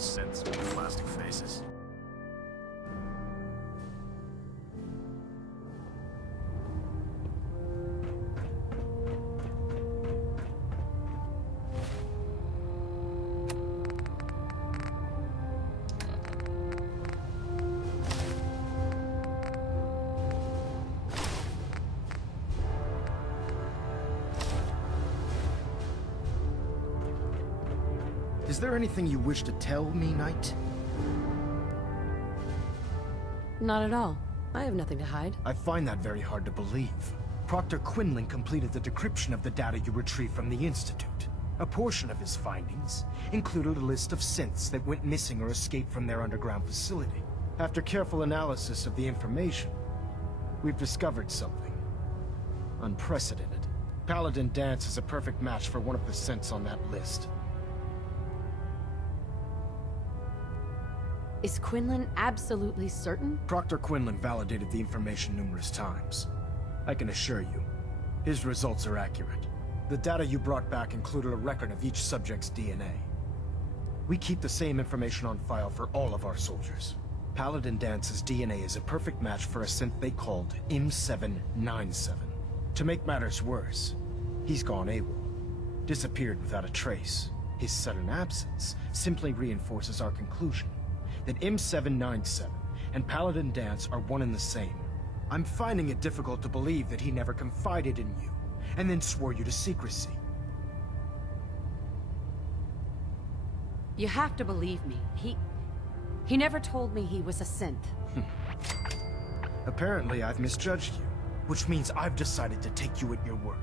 just synths with plastic faces. Is there anything you wish to tell me, Knight? Not at all. I have nothing to hide. I find that very hard to believe. Proctor Quinlan completed the decryption of the data you retrieved from the Institute. A portion of his findings included a list of synths that went missing or escaped from their underground facility. After careful analysis of the information, we've discovered something unprecedented. Paladin Danse is a perfect match for one of the synths on that list. Is Quinlan absolutely certain? Proctor Quinlan validated the information numerous times. I can assure you, his results are accurate. The data you brought back included a record of each subject's DNA. We keep the same information on file for all of our soldiers. Paladin Dance's DNA is a perfect match for a synth they called M797. To make matters worse, he's gone AWOL, disappeared without a trace. His sudden absence simply reinforces our conclusion that M797 and Paladin Danse are one and the same. I'm finding it difficult to believe that he never confided in you, and then swore you to secrecy. You have to believe me. He never told me he was a synth. Apparently, I've misjudged you, which means I've decided to take you at your word.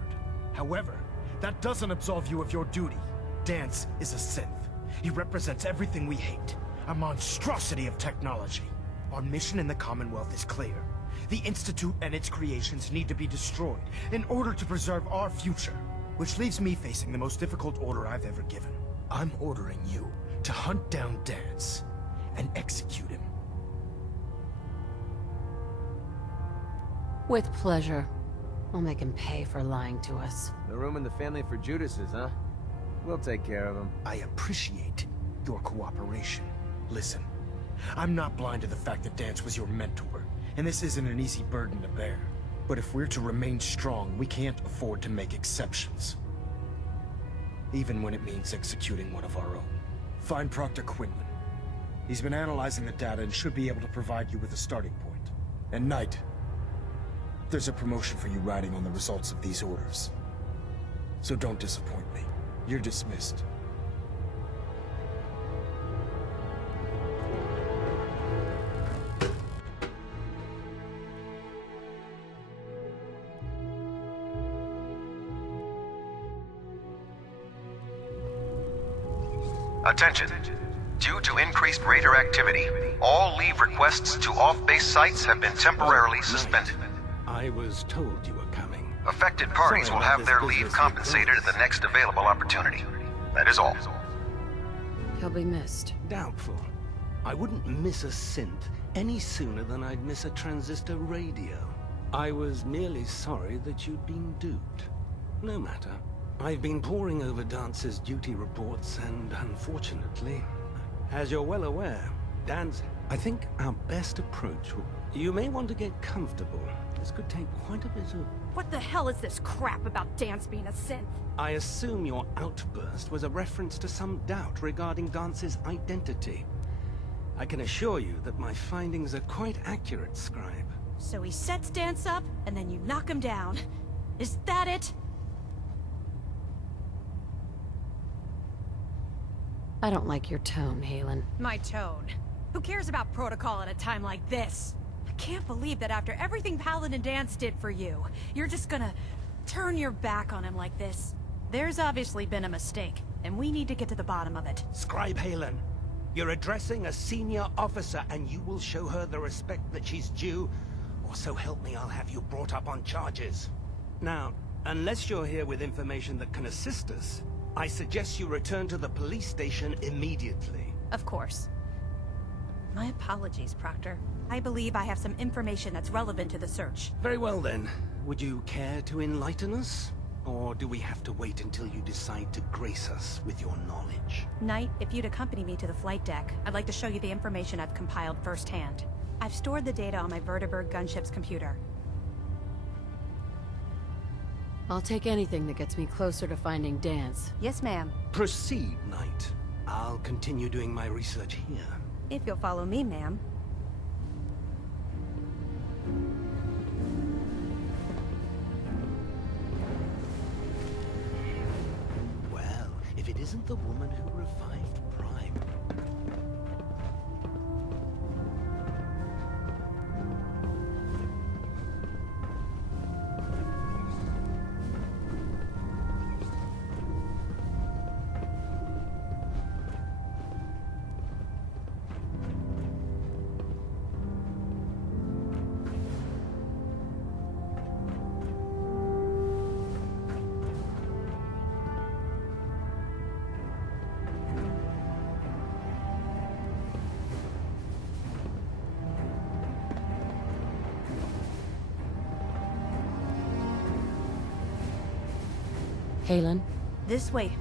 However, that doesn't absolve you of your duty. Danse is a synth. He represents everything we hate. A monstrosity of technology. Our mission in the Commonwealth is clear. The Institute and its creations need to be destroyed in order to preserve our future. Which leaves me facing the most difficult order I've ever given. I'm ordering you to hunt down Danse and execute him. With pleasure. I'll make him pay for lying to us. No room in the family for Judases, huh? We'll take care of him. I appreciate your cooperation. Listen, I'm not blind to the fact that Danse was your mentor, and this isn't an easy burden to bear. But if we're to remain strong, we can't afford to make exceptions. Even when it means executing one of our own. Find Proctor Quinlan. He's been analyzing the data and should be able to provide you with a starting point. And Knight, there's a promotion for you riding on the results of these orders. So don't disappoint me. You're dismissed. Attention. Due to increased raider activity, all leave requests to off-base sites have been temporarily suspended. I was told you were coming. Affected parties will have their leave compensated at the next available opportunity. That is all. He'll be missed. Doubtful. I wouldn't miss a synth any sooner than I'd miss a transistor radio. I was merely sorry that you'd been duped. No matter. I've been poring over Dance's duty reports, and unfortunately, as you're well aware, Danse, I think our best approach will... You may want to get comfortable. This could take quite a bit of... What the hell is this crap about Danse being a synth? I assume your outburst was a reference to some doubt regarding Dance's identity. I can assure you that my findings are quite accurate, Scribe. So he sets Danse up, and then you knock him down. Is that it? I don't like your tone, Halen. My tone. Who cares about protocol at a time like this? I can't believe that after everything Paladin Danse did for you, you're just gonna turn your back on him like this. There's obviously been a mistake, and we need to get to the bottom of it. Scribe Halen, you're addressing a senior officer, and you will show her the respect that she's due, or so help me, I'll have you brought up on charges. Now, unless you're here with information that can assist us, I suggest you return to the police station immediately. Of course. My apologies, Proctor. I believe I have some information that's relevant to the search. Very well then. Would you care to enlighten us? Or do we have to wait until you decide to grace us with your knowledge? Knight, if you'd accompany me to the flight deck, I'd like to show you the information I've compiled firsthand. I've stored the data on my Vertibird gunship's computer. I'll take anything that gets me closer to finding Dance. Yes, ma'am. Proceed, Knight. I'll continue doing my research here. If you'll follow me, ma'am. Well, if it isn't the woman who revived Prime. Halen? This way.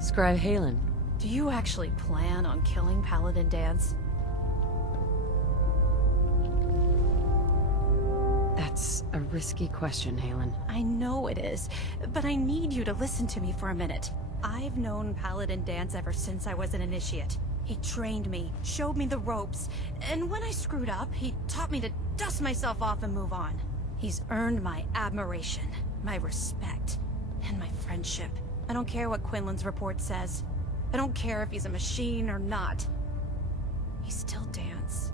Scribe Halen. Do you actually plan on killing Paladin Dance? That's a risky question, Halen. I know it is, but I need you to listen to me for a minute. I've known Paladin Dance ever since I was an initiate. He trained me, showed me the ropes, and when I screwed up, he taught me to dust myself off and move on. He's earned my admiration, my respect, and my friendship. I don't care what Quinlan's report says. I don't care if he's a machine or not. He's still Dance.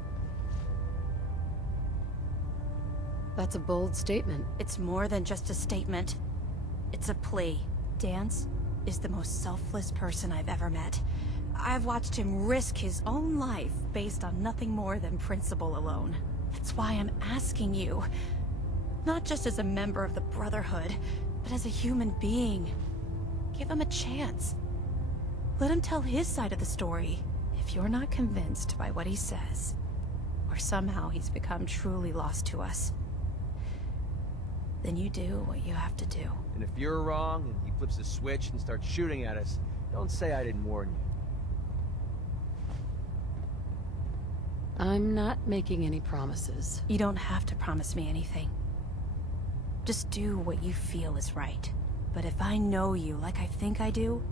That's a bold statement. It's more than just a statement. It's a plea. Dance is the most selfless person I've ever met. I've watched him risk his own life based on nothing more than principle alone. That's why I'm asking you. Not just as a member of the Brotherhood, but as a human being. Give him a chance. Let him tell his side of the story. If you're not convinced by what he says, or somehow he's become truly lost to us, then you do what you have to do. And if you're wrong and he flips a switch and starts shooting at us, don't say I didn't warn you. I'm not making any promises. You don't have to promise me anything. Just do what you feel is right. But if I know you like I think I do,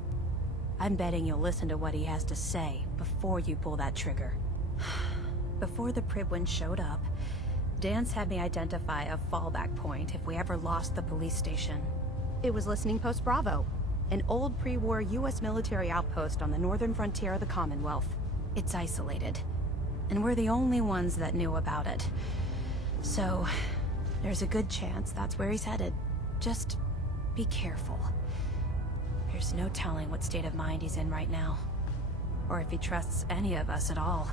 I'm betting you'll listen to what he has to say before you pull that trigger. Before the Pribwin showed up, Dance had me identify a fallback point if we ever lost the police station. It was Listening Post Bravo, an old pre-war US military outpost on the northern frontier of the Commonwealth. It's isolated, and we're the only ones that knew about it. So, there's a good chance that's where he's headed. Just be careful. There's no telling what state of mind he's in right now, or if he trusts any of us at all.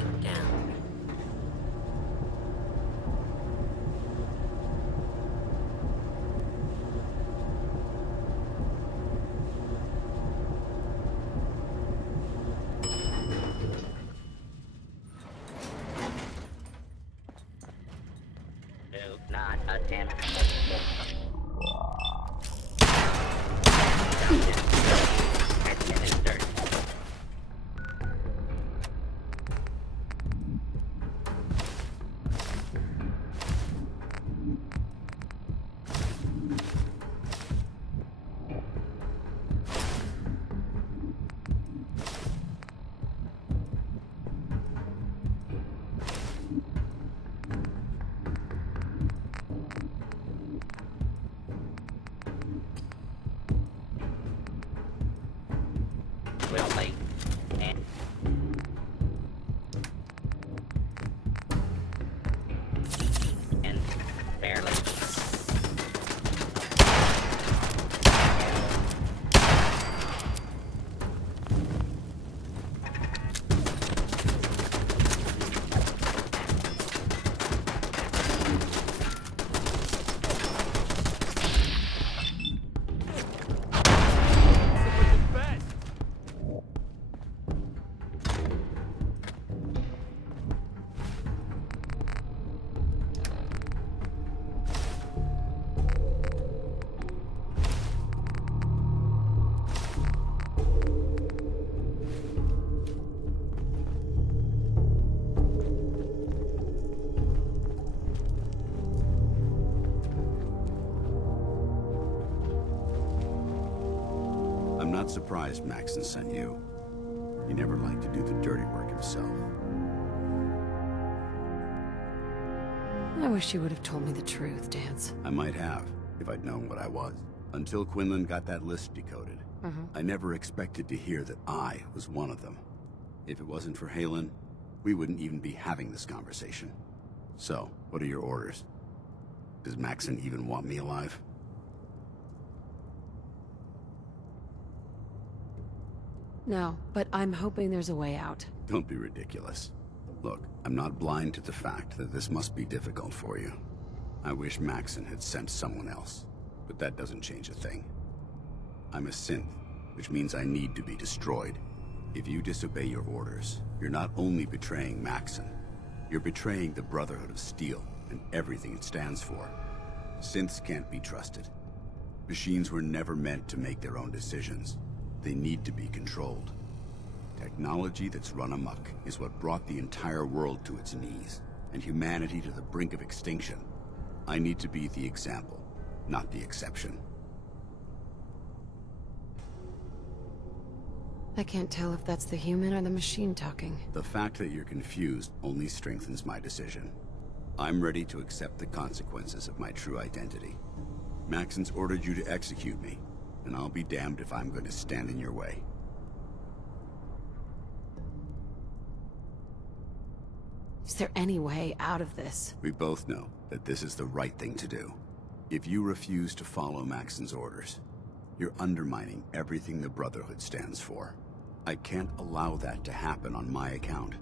breakdown. Do not attempt. Administered. Will they? And barely. I'm not surprised Maxon sent you. He never liked to do the dirty work himself. I wish you would have told me the truth, Dance. I might have, if I'd known what I was. Until Quinlan got that list decoded. I never expected to hear that I was one of them. If it wasn't for Halen, we wouldn't even be having this conversation. So, what are your orders? Does Maxon even want me alive? No, but I'm hoping there's a way out. Don't be ridiculous. Look, I'm not blind to the fact that this must be difficult for you. I wish Maxon had sent someone else, but that doesn't change a thing. I'm a synth, which means I need to be destroyed. If you disobey your orders, you're not only betraying Maxon, you're betraying the Brotherhood of Steel and everything it stands for. Synths can't be trusted. Machines were never meant to make their own decisions. They need to be controlled. Technology that's run amok is what brought the entire world to its knees, and humanity to the brink of extinction. I need to be the example, not the exception. I can't tell if that's the human or the machine talking. The fact that you're confused only strengthens my decision. I'm ready to accept the consequences of my true identity. Maxon's ordered you to execute me, and I'll be damned if I'm going to stand in your way. Is there any way out of this? We both know that this is the right thing to do. If you refuse to follow Maxon's orders, you're undermining everything the Brotherhood stands for. I can't allow that to happen on my account.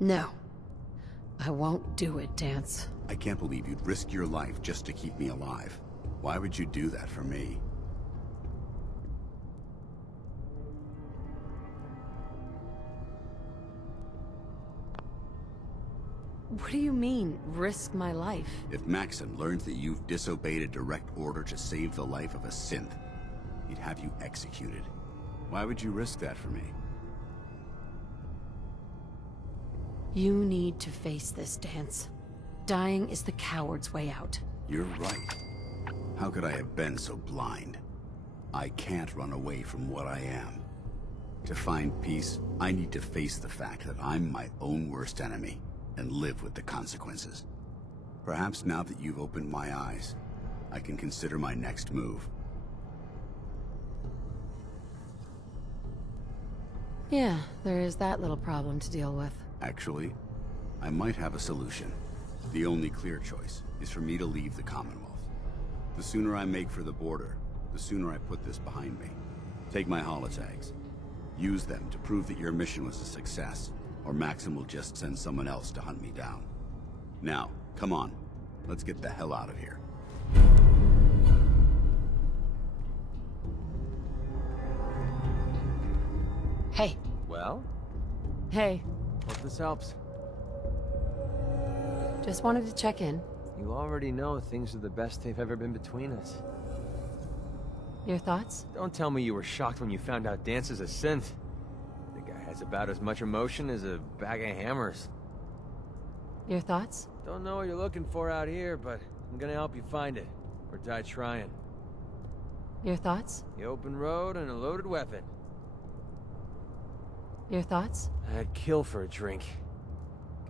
No. I won't do it, Dance. I can't believe you'd risk your life just to keep me alive. Why would you do that for me? What do you mean, risk my life? If Maxon learns that you've disobeyed a direct order to save the life of a synth, he'd have you executed. Why would you risk that for me? You need to face this, Dance. Dying is the coward's way out. You're right. How could I have been so blind? I can't run away from what I am. To find peace, I need to face the fact that I'm my own worst enemy and live with the consequences. Perhaps now that you've opened my eyes, I can consider my next move. Yeah, there is that little problem to deal with. Actually, I might have a solution. The only clear choice is for me to leave the Commonwealth. The sooner I make for the border, the sooner I put this behind me. Take my holotags. Use them to prove that your mission was a success, or Maxim will just send someone else to hunt me down. Now, come on. Let's get the hell out of here. Hey. Well, Hey. hope this helps. Just wanted to check in. You already know things are the best they've ever been between us. Your thoughts? Don't tell me you were shocked when you found out Dance is a synth. The guy has about as much emotion as a bag of hammers. Your thoughts? Don't know what you're looking for out here, but I'm gonna help you find it. Or die trying. Your thoughts? The open road and a loaded weapon. Your thoughts? I'd kill for a drink.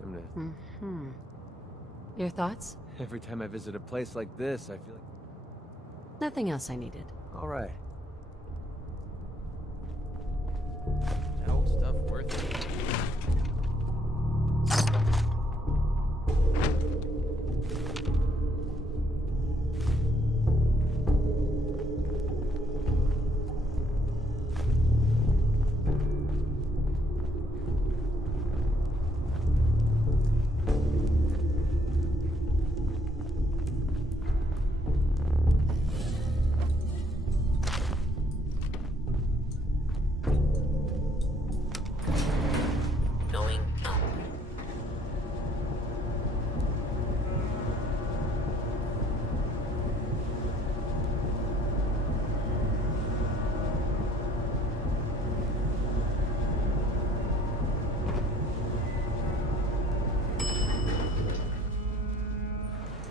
Come to... Mm-hmm. Your thoughts? Every time I visit a place like this, I feel like... Nothing else I needed. All right. That old stuff worth it? Going up.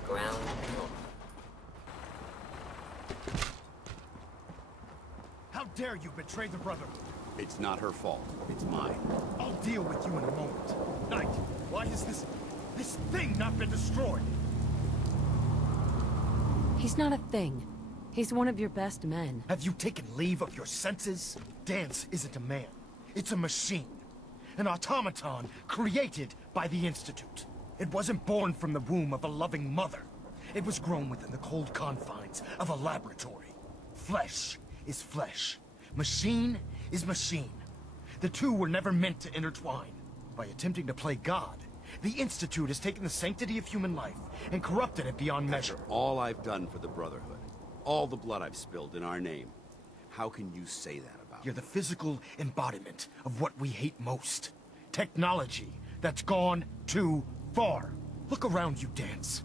Ground floor. How dare you betray the Brotherhood? It's not her fault. It's mine. I'll deal with you in a moment. Knight, why has this thing not been destroyed? He's not a thing. He's one of your best men. Have you taken leave of your senses? Dance isn't a man. It's a machine. An automaton created by the Institute. It wasn't born from the womb of a loving mother. It was grown within the cold confines of a laboratory. Flesh is flesh. Machine is machine. The two were never meant to intertwine. By attempting to play God, the Institute has taken the sanctity of human life and corrupted it beyond measure. All I've done for the Brotherhood. All the blood I've spilled in our name. How can you say that about You're the physical embodiment of what we hate most. Technology that's gone too far. Look around you, Dance.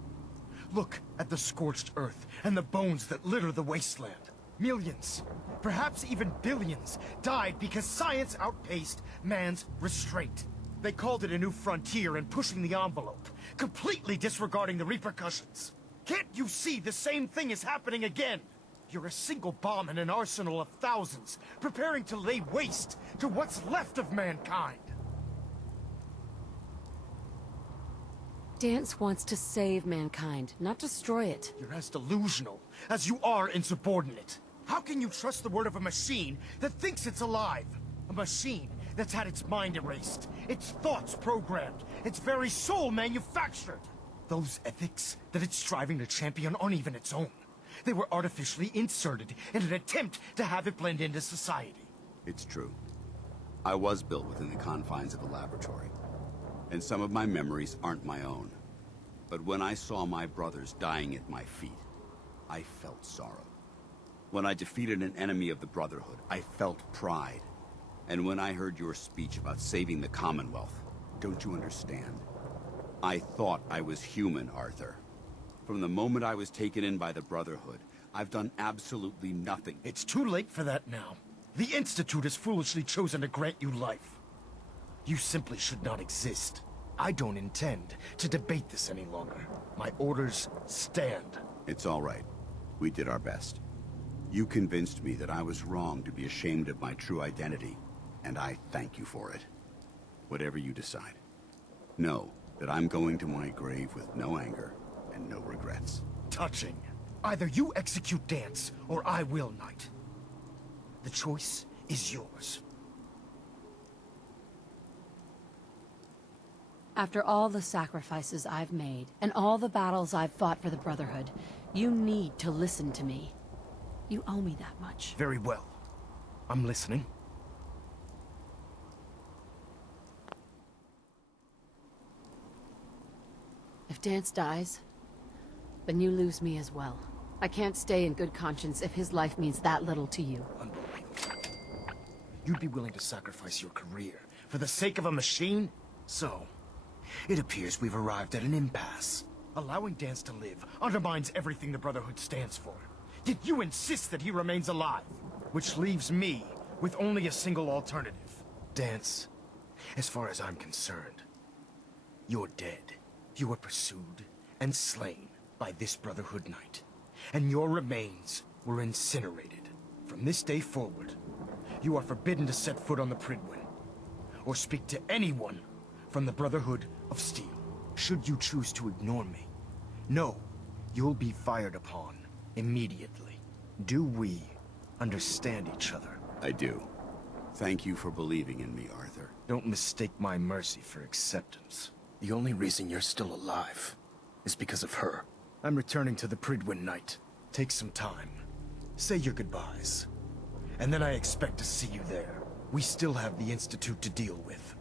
Look at the scorched earth and the bones that litter the wasteland. Millions, perhaps even billions, died because science outpaced man's restraint. They called it a new frontier and pushing the envelope, completely disregarding the repercussions. Can't you see the same thing is happening again? You're a single bomb in an arsenal of thousands, preparing to lay waste to what's left of mankind. Dance wants to save mankind, not destroy it. You're as delusional as you are insubordinate. How can you trust the word of a machine that thinks it's alive? A machine that's had its mind erased, its thoughts programmed, its very soul manufactured. Those ethics that it's striving to champion aren't even its own. They were artificially inserted in an attempt to have it blend into society. It's true. I was built within the confines of the laboratory. And some of my memories aren't my own. But when I saw my brothers dying at my feet, I felt sorrow. When I defeated an enemy of the Brotherhood, I felt pride. And when I heard your speech about saving the Commonwealth, don't you understand? I thought I was human, Arthur. From the moment I was taken in by the Brotherhood, I've done absolutely nothing. It's too late for that now. The Institute has foolishly chosen to grant you life. You simply should not exist. I don't intend to debate this any longer. My orders stand. It's all right. We did our best. You convinced me that I was wrong to be ashamed of my true identity, and I thank you for it. Whatever you decide. Know that I'm going to my grave with no anger and no regrets. Touching. Either you execute Dance, or I will, Knight. The choice is yours. After all the sacrifices I've made, and all the battles I've fought for the Brotherhood, you need to listen to me. You owe me that much. Very well. I'm listening. If Dance dies, then you lose me as well. I can't stay in good conscience if his life means that little to you. Unbelievable. You'd be willing to sacrifice your career for the sake of a machine? So, it appears we've arrived at an impasse. Allowing Dance to live undermines everything the Brotherhood stands for. Yet you insist that he remains alive, which leaves me with only a single alternative. Dance, as far as I'm concerned, you're dead. You were pursued and slain by this Brotherhood Knight, and your remains were incinerated. From this day forward, you are forbidden to set foot on the Pridwin, or speak to anyone from the Brotherhood of Steel. Should you choose to ignore me, know you'll be fired upon immediately. Do we understand each other? I do. Thank you for believing in me, Arthur. Don't mistake my mercy for acceptance. The only reason you're still alive is because of her. I'm returning to the Pridwin Knight. Take some time. Say your goodbyes. And then I expect to see you there. We still have the Institute to deal with.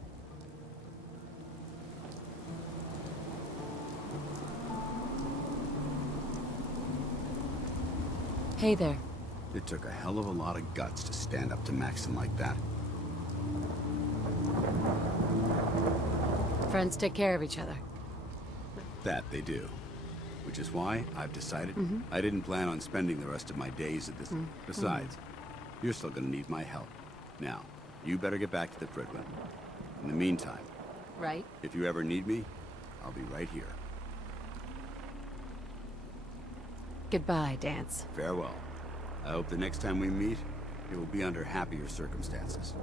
Hey there. It took a hell of a lot of guts to stand up to Maxon like that. Friends take care of each other. That they do. Which is why I've decided I didn't plan on spending the rest of my days at this. Besides, you're still gonna need my help. Now, you better get back to the Pridwin. In the meantime, Right? if you ever need me, I'll be right here. Goodbye, Dance. Farewell. I hope the next time we meet, it will be under happier circumstances.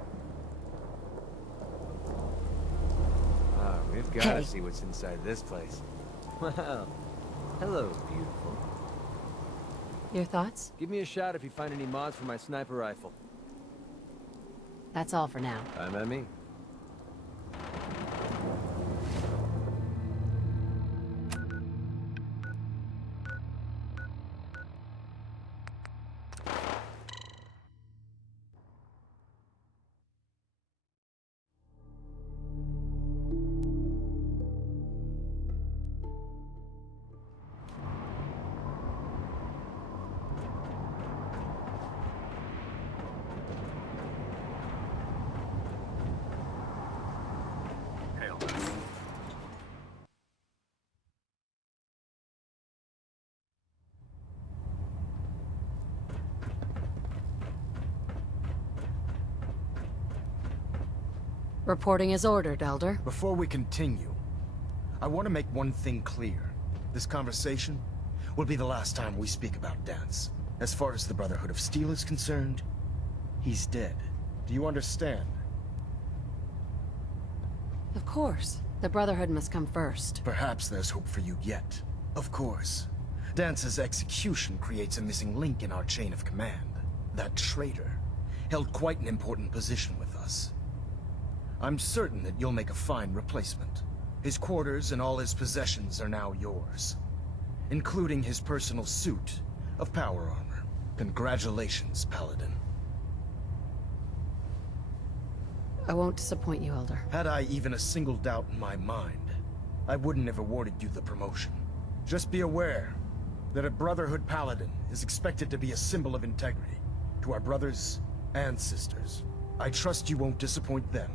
We've gotta see what's inside this place. Wow. Hello, beautiful. Your thoughts? Give me a shot if you find any mods for my sniper rifle. That's all for now. I'm at me. Hail. Reporting as ordered, Elder. Before we continue, I want to make one thing clear. This conversation will be the last time we speak about Dance. As far as the Brotherhood of Steel is concerned, he's dead. Do you understand? Of course. The Brotherhood must come first. Perhaps there's hope for you yet. Of course. Dance's execution creates a missing link in our chain of command. That traitor held quite an important position with us. I'm certain that you'll make a fine replacement. His quarters and all his possessions are now yours, including his personal suit of power armor. Congratulations, Paladin. I won't disappoint you, Elder. Had I even a single doubt in my mind, I wouldn't have awarded you the promotion. Just be aware that a Brotherhood Paladin is expected to be a symbol of integrity to our brothers and sisters. I trust you won't disappoint them,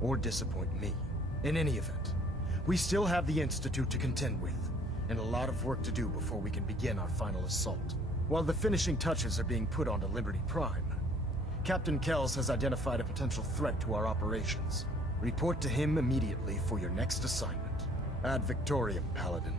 or disappoint me. In any event, we still have the Institute to contend with, and a lot of work to do before we can begin our final assault. While the finishing touches are being put onto Liberty Prime, Captain Kells has identified a potential threat to our operations. Report to him immediately for your next assignment. Ad Victoriam, Paladin.